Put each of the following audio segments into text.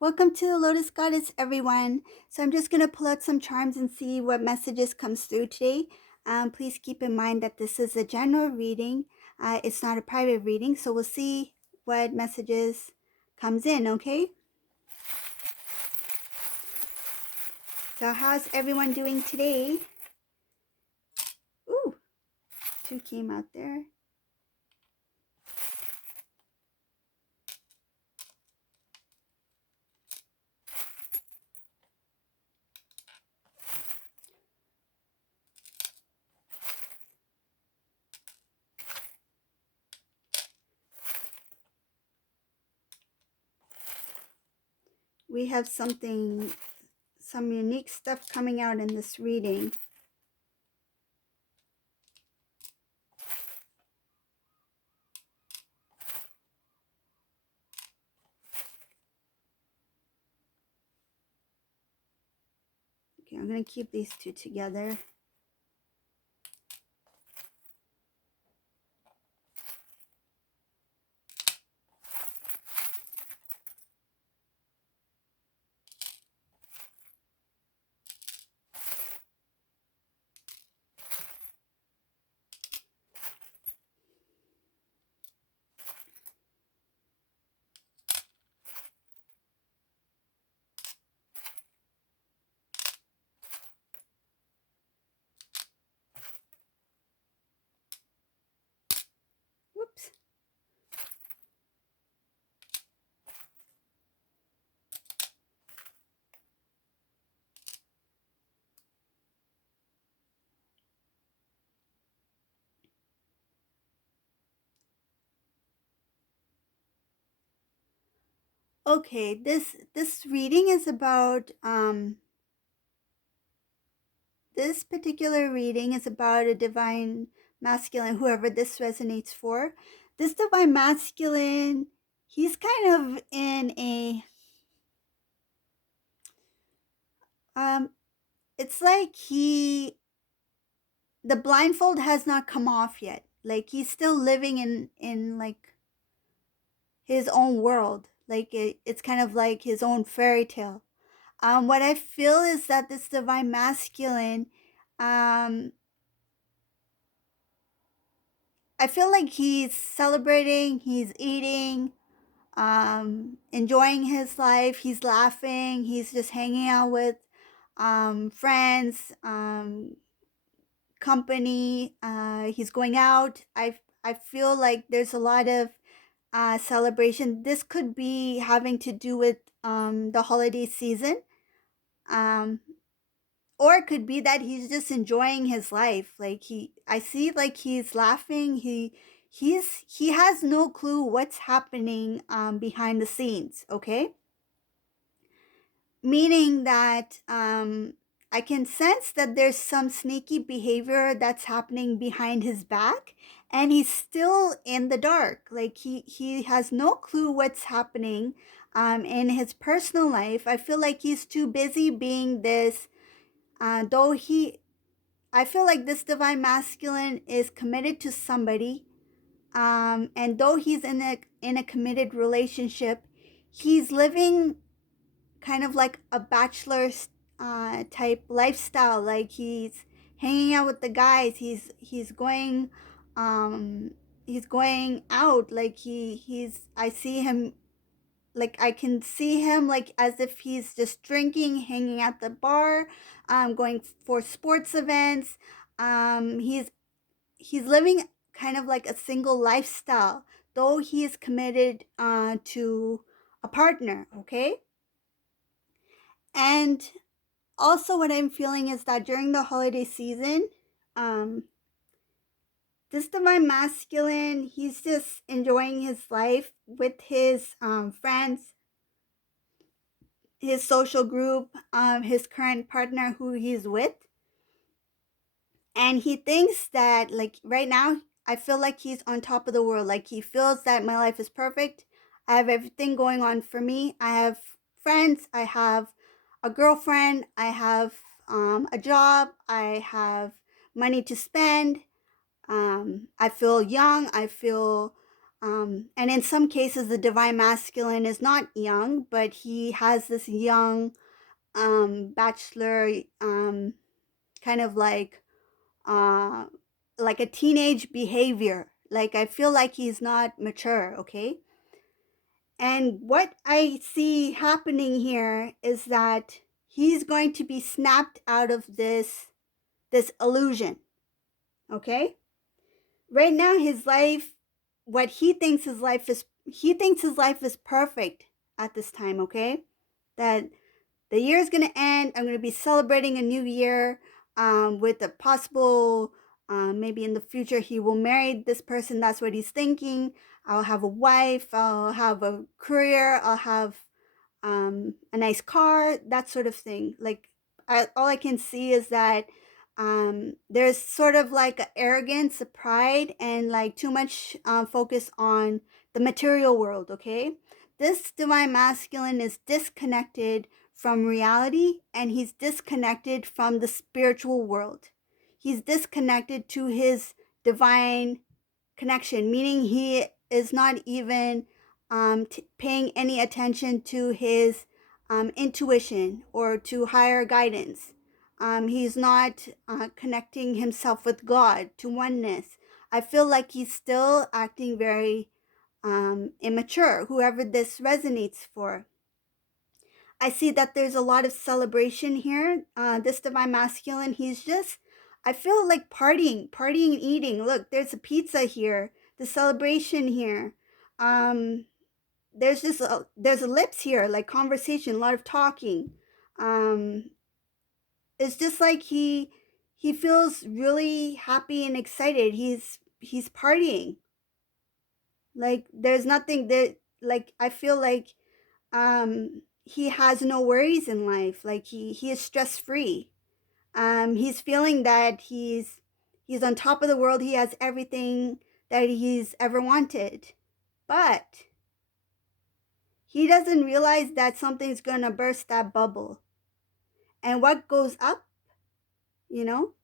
Welcome to the Lotus Goddess, everyone. So I'm just going to pull out some charms and see what messages comes through today. Please keep in mind that this is a general reading. It's not a private reading, so we'll see what messages comes in, okay? So how's everyone doing today? Ooh, two came out there. We have some unique stuff coming out in this reading. Okay, I'm going to keep these two together. Whoops. Okay, this reading is about this particular reading is about a divine masculine, whoever this resonates for. This divine masculine, he's kind of in a it's like the blindfold has not come off yet. Like he's still living in like his own world. Like it's kind of like his own fairy tale. What I feel is that this divine masculine, I feel like he's celebrating, he's eating, enjoying his life. He's laughing. He's just hanging out with friends, company. He's going out. I feel like there's a lot of celebration. This could be having to do with the holiday season. Um, or it could be that he's just enjoying his life. Like I see like he's laughing. He has no clue what's happening behind the scenes. Okay, meaning that I can sense that there's some sneaky behavior that's happening behind his back, and he's still in the dark. Like he has no clue what's happening in his personal life. I feel like he's too busy being this. Though I feel like this divine masculine is committed to somebody, and though he's in a committed relationship, he's living kind of like a bachelor type lifestyle. Like he's hanging out with the guys. He's going out. Like he's I see him, like I can see him like as if he's just drinking, hanging at the bar, going for sports events. He's living kind of like a single lifestyle, though he is committed to a partner. Okay, and also what I'm feeling is that during the holiday season, um, this divine masculine, he's just enjoying his life with his friends, his social group, his current partner who he's with. And he thinks that, like, right now, I feel like he's on top of the world. Like, he feels that my life is perfect. I have everything going on for me. I have friends. I have a girlfriend. I have a job. I have money to spend. I feel young. I feel And in some cases, the divine masculine is not young, but he has this young bachelor, kind of uh, like a teenage behavior. Like I feel like he's not mature, okay? And what I see happening here is that he's going to be snapped out of this illusion, okay? Right now his life, what he thinks his life is perfect at this time, okay? That the year is going to end. I'm going to be celebrating a new year, with a possible, maybe in the future, he will marry this person. That's what he's thinking. I'll have a wife. I'll have a career. I'll have a nice car, that sort of thing. Like, all I can see is that there's sort of like a arrogance, a pride, and like too much focus on the material world, okay? This divine masculine is disconnected from reality, and he's disconnected from the spiritual world. He's disconnected to his divine connection, meaning he is not even paying any attention to his intuition or to higher guidance. He's not connecting himself with God, to oneness. I feel like he's still acting very immature, whoever this resonates for. I see that there's a lot of celebration here. This divine masculine, he's just, I feel like partying and eating. Look, there's a pizza here, the celebration here. Um, there's a lips here, like conversation, a lot of talking. Um, it's just like he feels really happy and excited. He's partying. Like there's nothing that, like I feel like he has no worries in life. Like he is stress free. He's feeling that he's on top of the world. He has everything that he's ever wanted, but he doesn't realize that something's gonna burst that bubble. And what goes up, you know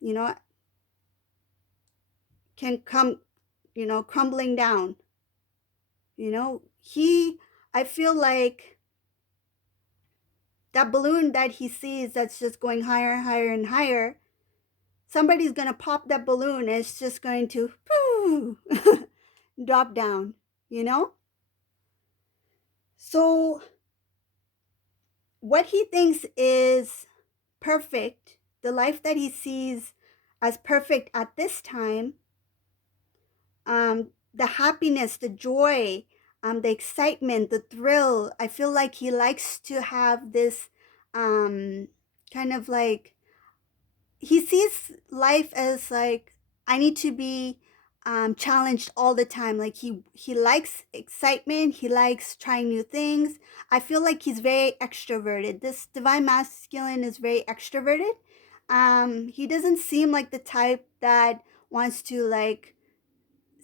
you know can come, crumbling down. He I feel like that balloon that he sees that's just going higher and higher and higher, somebody's going to pop that balloon and it's just going to drop down, you know? So, what he thinks is perfect, the life that he sees as perfect at this time, the happiness, the joy, the excitement, the thrill, I feel like he likes to have this kind of like, he sees life as like, I need to be challenged all the time. Like he likes excitement. He likes trying new things. I feel like he's very extroverted. This divine masculine is very extroverted. He doesn't seem like the type that wants to like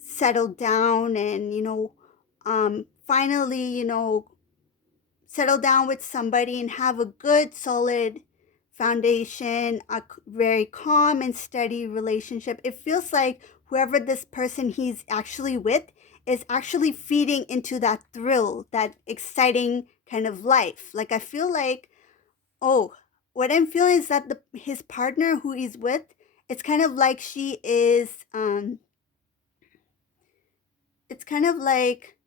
settle down and finally settle down with somebody and have a good solid foundation, a very calm and steady relationship. It feels like whoever this person he's actually with is actually feeding into that thrill, that exciting kind of life. Like I feel like, oh, what I'm feeling is that his partner who he's with, it's kind of like she is it's kind of like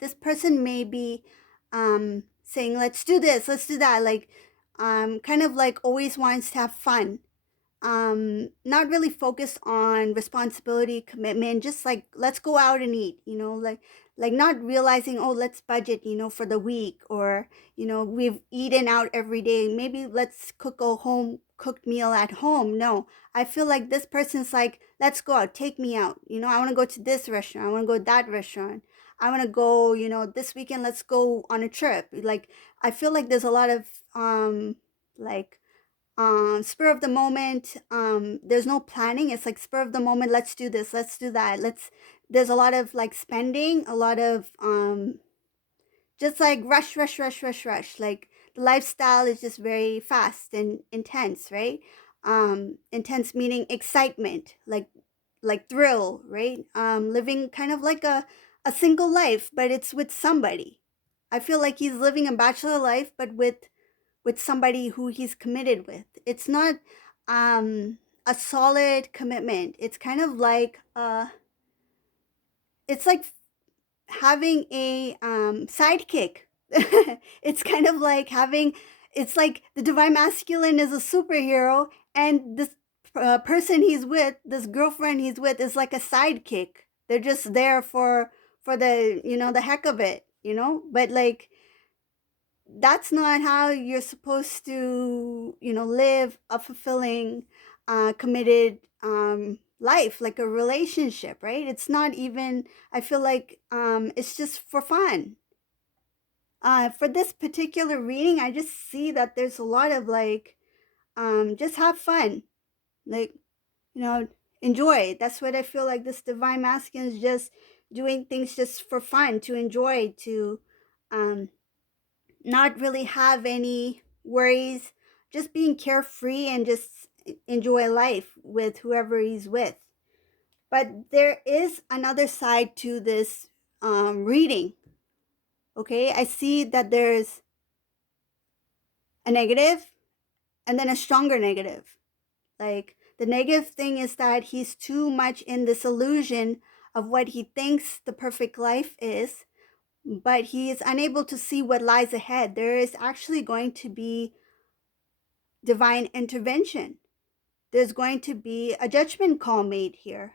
this person may be saying, let's do this, let's do that, like kind of like always wants to have fun, not really focused on responsibility, commitment, just like let's go out and eat, like not realizing, oh, let's budget, for the week, or we've eaten out every day, maybe let's cook a home cooked meal at home. No, I feel like this person's like, let's go out, take me out, I want to go to this restaurant, I want to go to that restaurant, I want to go, this weekend let's go on a trip. Like I feel like there's a lot of like spur of the moment. There's no planning, it's like spur of the moment, let's do this, let's do that, let's there's a lot of like spending, a lot of just like rush rush rush rush rush, like the lifestyle is just very fast and intense, right? Intense meaning excitement, like like thrill, right? Living kind of like a single life, but it's with somebody. I feel like he's living a bachelor life, but with somebody who he's committed with. It's not a solid commitment. It's kind of like it's like having a sidekick. It's kind of like having, it's like the divine masculine is a superhero, and this person he's with, this girlfriend he's with, is like a sidekick. They're just there for the, the heck of it, but like that's not how you're supposed to, live a fulfilling, committed life, like a relationship, right? It's not even, I feel like it's just for fun. For this particular reading, I just see that there's a lot of like, just have fun, like, you know, enjoy. That's what I feel like this divine masculine is just doing things just for fun, to enjoy, to um, not really have any worries, just being carefree and just enjoy life with whoever he's with. But there is another side to this reading. Okay, I see that there's a negative and then a stronger negative. Like the negative thing is that he's too much in this illusion of what he thinks the perfect life is, but he is unable to see what lies ahead. There is actually going to be divine intervention. There's going to be a judgment call made here.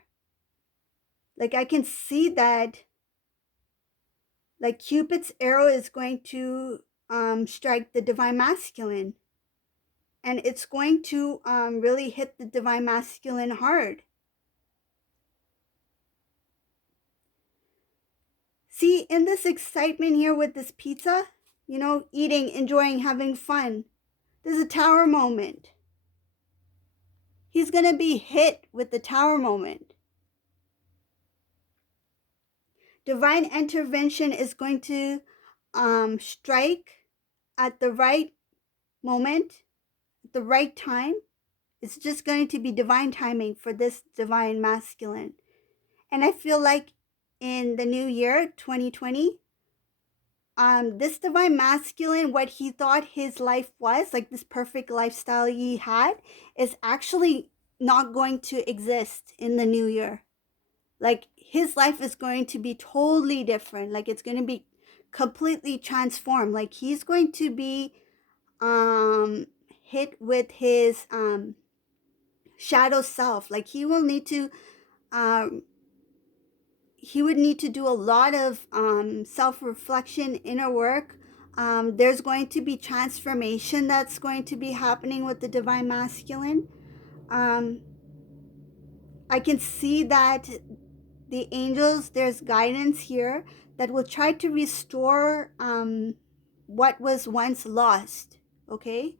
Like I can see that, like Cupid's arrow is going to strike the divine masculine, and it's going to really hit the divine masculine hard. See, in this excitement here with this pizza, eating, enjoying, having fun, there's a tower moment. He's going to be hit with the tower moment. Divine intervention is going to strike at the right moment, at the right time. It's just going to be divine timing for this divine masculine. And I feel like in the new year, 2020, this divine masculine, what he thought his life was, like this perfect lifestyle he had, is actually not going to exist in the new year. Like his life is going to be totally different. Like it's going to be completely transformed. Like he's going to be hit with his shadow self. Like um he would need to do a lot of self-reflection, inner work. There's going to be transformation that's going to be happening with the divine masculine. um, I can see that the angels, there's guidance here that will try to restore what was once lost. Okay,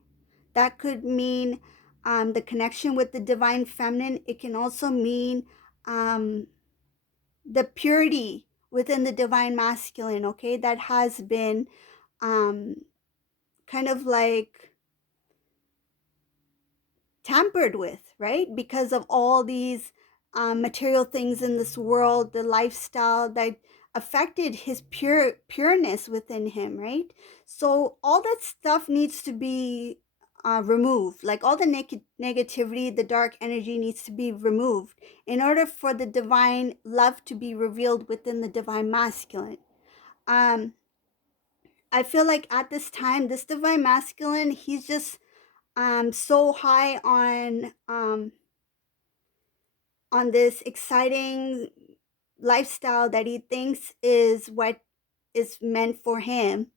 that could mean the connection with the divine feminine. It can also mean um, the purity within the divine masculine, okay, that has been um, kind of like tampered with, right? Because of all these material things in this world, the lifestyle that affected his pureness within him, right? So all that stuff needs to be removed. Like all the negativity, the dark energy needs to be removed in order for the divine love to be revealed within the divine masculine. Um, I feel like at this time, this divine masculine, he's just so high on this exciting lifestyle that he thinks is what is meant for him,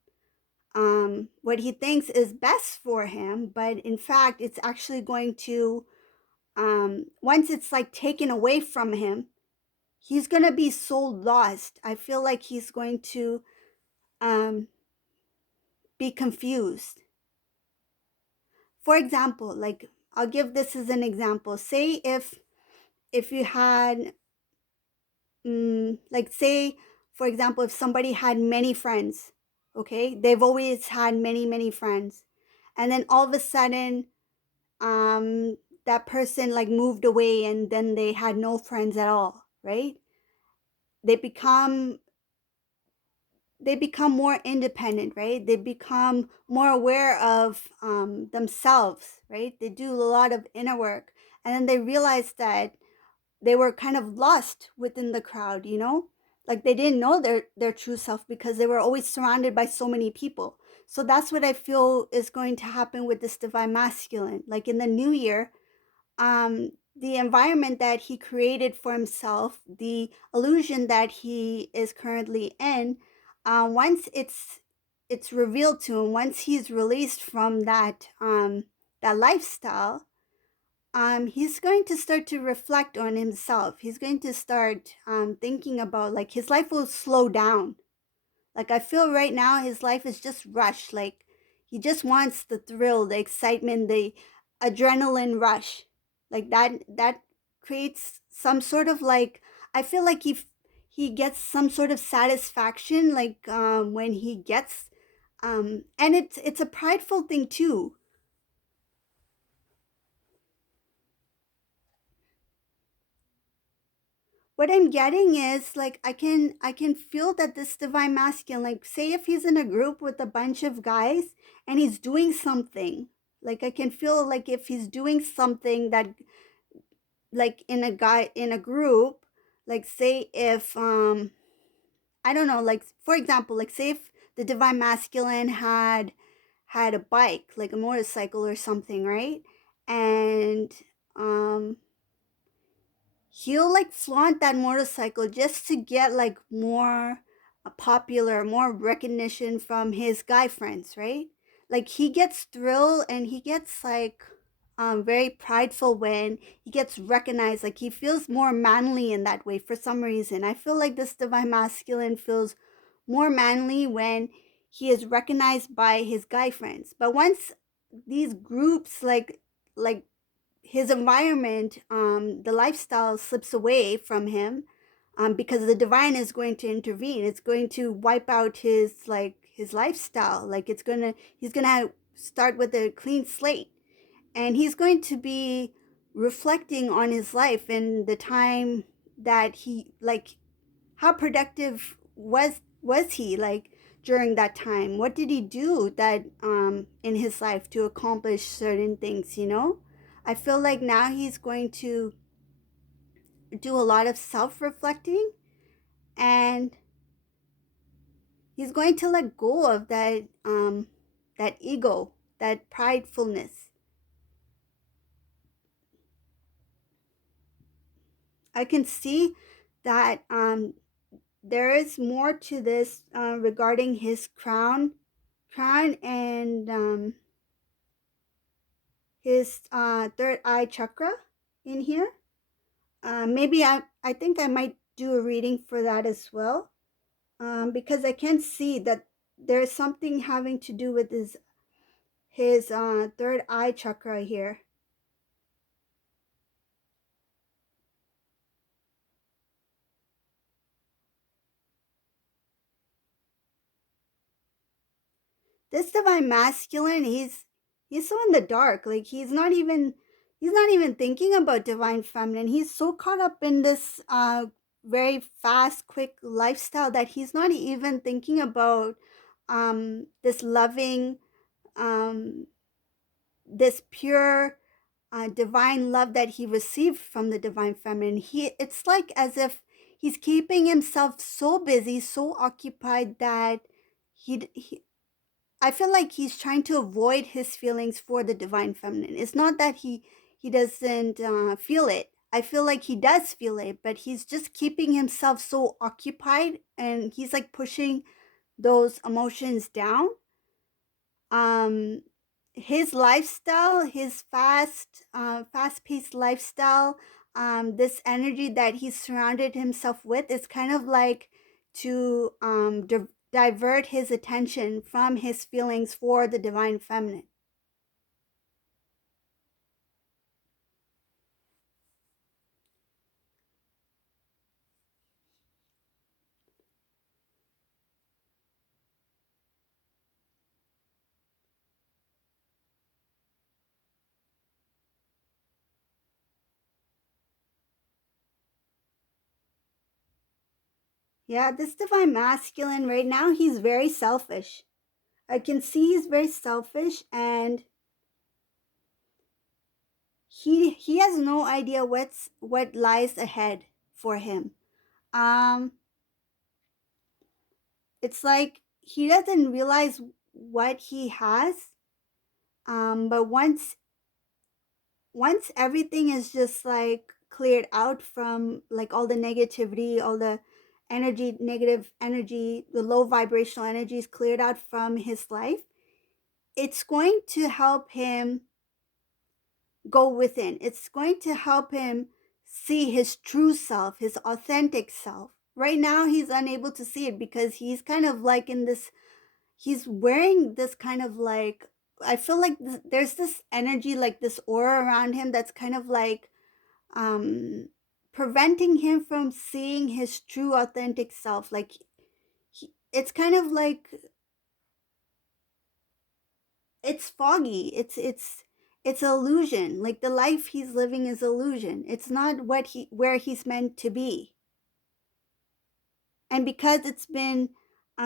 what he thinks is best for him, but in fact it's actually going to, once it's like taken away from him, he's going to be so lost. I feel like he's going to um, be confused. For example, like I'll give this as an example. Say if you had like say for example, if somebody had many friends, okay, they've always had many friends, and then all of a sudden that person like moved away and then they had no friends at all, right? They become they become more independent, right? They become more aware of themselves, right? They do a lot of inner work, and then they realize that they were kind of lost within the crowd, you know, like they didn't know their true self because they were always surrounded by so many people. So that's what I feel is going to happen with this divine masculine. Like in the new year, the environment that he created for himself, the illusion that he is currently in, once it's revealed to him, once he's released from that lifestyle, he's going to start to reflect on himself. He's going to start thinking about like his life will slow down. Like I feel right now his life is just rushed. Like he just wants the thrill, the excitement, the adrenaline rush. Like that creates some sort of like I feel like he gets some sort of satisfaction like when he gets and it's a prideful thing too. What I'm getting is like I can feel that this divine masculine, like say if he's in a group with a bunch of guys and he's doing something, like I can feel like if he's doing something that like in a group, like say if I don't know, like for example, like say if the divine masculine had a bike, like a motorcycle or something, right? And um he'll like flaunt that motorcycle just to get like more popular, more recognition from his guy friends, right? Like he gets thrilled and he gets like very prideful when he gets recognized. Like he feels more manly in that way for some reason. I feel like this divine masculine feels more manly when he is recognized by his guy friends. But once these groups like his environment, the lifestyle slips away from him, because the divine is going to intervene. It's going to wipe out his lifestyle. Like he's gonna start with a clean slate, and he's going to be reflecting on his life and the time that he like how productive was he like during that time. What did he do that in his life to accomplish certain things, you know? I feel like now he's going to do a lot of self-reflecting, and he's going to let go of that ego, that pridefulness. I can see that there is more to this regarding his crown and his third eye chakra in here. Maybe I think I might do a reading for that as well, because I can see that there's something having to do with his third eye chakra here. This divine masculine, he's so in the dark. Like he's not even thinking about divine feminine. He's so caught up in this very fast, quick lifestyle that he's not even thinking about this loving, um this pure divine love that he received from the divine feminine. It's like as if he's keeping himself so busy, so occupied that he I feel like he's trying to avoid his feelings for the divine feminine. It's not that he doesn't feel it. I feel like he does feel it, but he's just keeping himself so occupied, and he's like pushing those emotions down. um his lifestyle, his fast-paced lifestyle, this energy that he's surrounded himself with is kind of like to divert his attention from his feelings for the divine feminine. Yeah, this divine masculine right now, he's very selfish. I can see he's very selfish, and he has no idea what lies ahead for him. Um it's like he doesn't realize what he has. But once everything is just like cleared out from like all the negativity, all the energy, negative energy, the low vibrational energy is cleared out from his life, it's going to help him go within. It's going to help him see his true self, his authentic self. Right now, he's unable to see it because he's kind of like in this, he's wearing this kind of like, I feel like there's this energy, like this aura around him that's kind of like um, preventing him from seeing his true, authentic self. Like, it's kind of like it's foggy. It's illusion. Like the life he's living is illusion. It's not what he where he's meant to be. And because it's been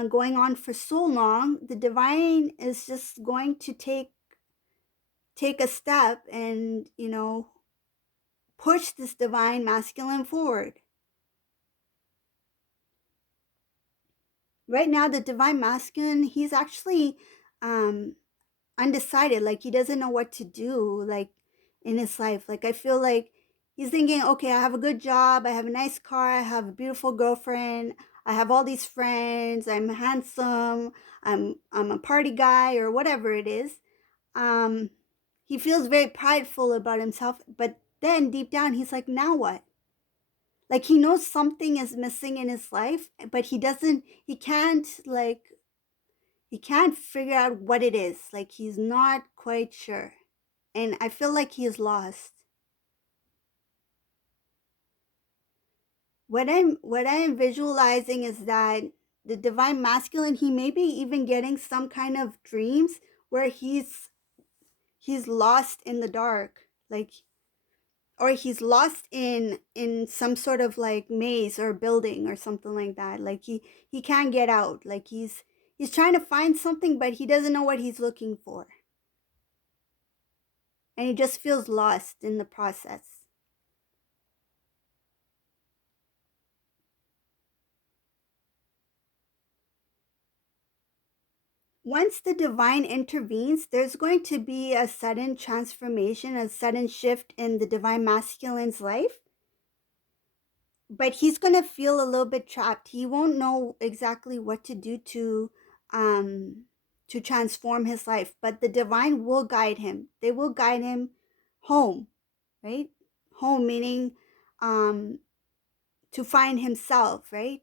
going on for so long, the divine is just going to take a step and push this divine masculine forward. Right now, the divine masculine, he's actually um, undecided, like he doesn't know what to do, like in his life. Like I feel like he's thinking, okay, I have a good job, I have a nice car, I have a beautiful girlfriend, I have all these friends, I'm handsome, I'm a party guy or whatever it is. um he feels very prideful about himself, but then deep down he's like, now what? Like he knows something is missing in his life, but he can't figure out what it is. Like he's not quite sure. And I feel like he's lost. What I'm visualizing is that the divine masculine, he may be even getting some kind of dreams where he's lost in the dark. Like, or he's lost in some sort of like maze or building or something like that. Like he can't get out. Like he's trying to find something, but he doesn't know what he's looking for. And he just feels lost in the process. Once the divine intervenes, there's going to be a sudden transformation, a sudden shift in the divine masculine's life. But he's going to feel a little bit trapped. He won't know exactly what to do um to transform his life, but the divine will guide him. They will guide him home, right? Home meaning um to find himself, right?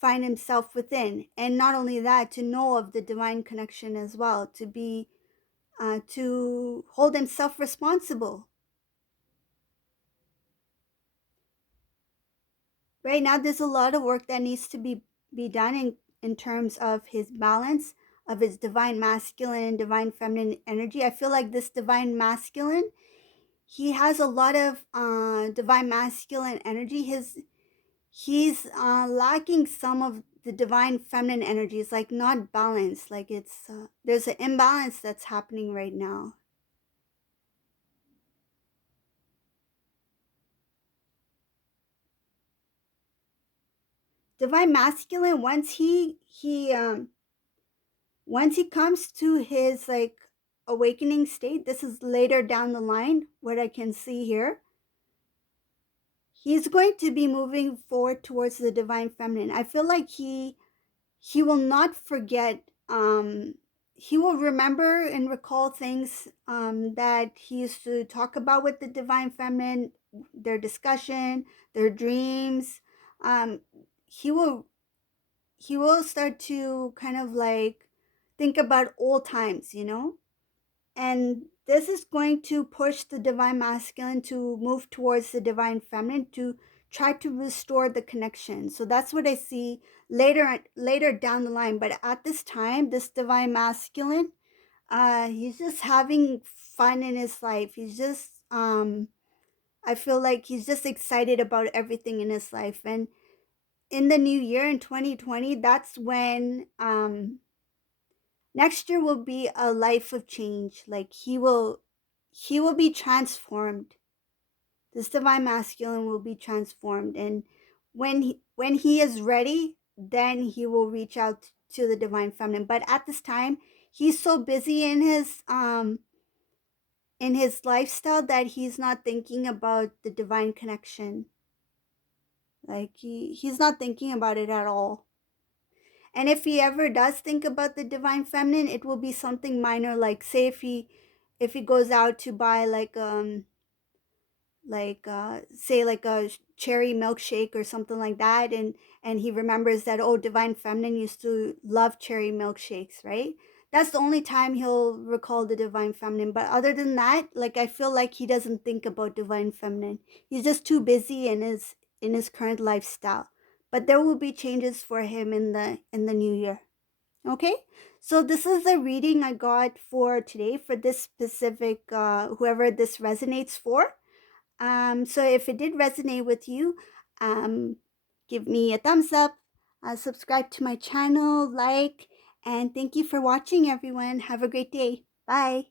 Find himself within. And not only that, to know of the divine connection as well, to hold himself responsible. Right now, there's a lot of work that needs to be done in terms of his balance, of his divine masculine, divine feminine energy. I feel like this divine masculine, he has a lot of divine masculine energy. He's lacking some of the divine feminine energy. It's like not balanced. Like there's an imbalance that's happening right now. Divine masculine, once he comes to his like awakening state, this is later down the line what I can see here, he's going to be moving forward towards the divine feminine. I feel like he will not forget. He will remember and recall things that he used to talk about with the divine feminine, their discussion, their dreams. um, he will he will start to kind of like think about old times, and this is going to push the divine masculine to move towards the divine feminine to try to restore the connection. So that's what I see later down the line. But at this time, this divine masculine, he's just having fun in his life. He's just I feel like he's just excited about everything in his life. And in the new year in 2020, that's when next year will be a life of change. Like he will be transformed. This divine masculine will be transformed, and when he is ready, then he will reach out to the divine feminine. But at this time, he's so busy in his lifestyle that he's not thinking about the divine connection. Like he's not thinking about it at all. And if he ever does think about the divine feminine, it will be something minor, like say if he goes out to buy say like a cherry milkshake or something like that, and he remembers that, oh, divine feminine used to love cherry milkshakes, right? That's the only time he'll recall the divine feminine. But other than that, like, I feel like he doesn't think about divine feminine. He's just too busy in his current lifestyle. But there will be changes for him in the new year. Okay, so this is the reading I got for today for this specific whoever this resonates for. So if it did resonate with you, um, give me a thumbs up, subscribe to my channel, like, and thank you for watching, everyone. Have a great day. Bye.